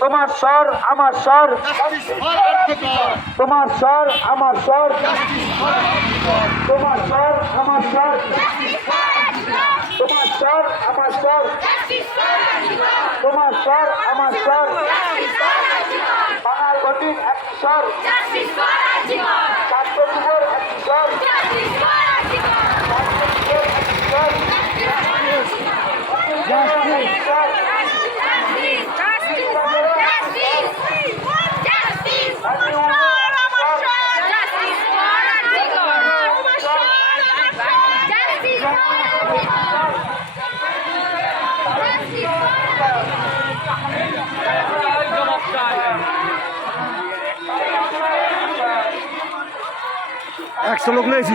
তোমার স্বর আমার স্বর। তোমার স্বর আমার স্বর। তোমার স্বর আমার স্বর। তোমার স্বর আমার স্বর। তোমার স্বর আমার স্বর। বাঙাল গটির একটি স্বর। একটি স্বর ছাত্র যুবর একটি স্বর। একশো লোক নিয়েছি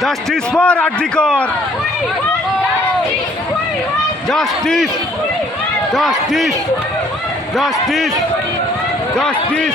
justice for RG Kar justice justice justice justice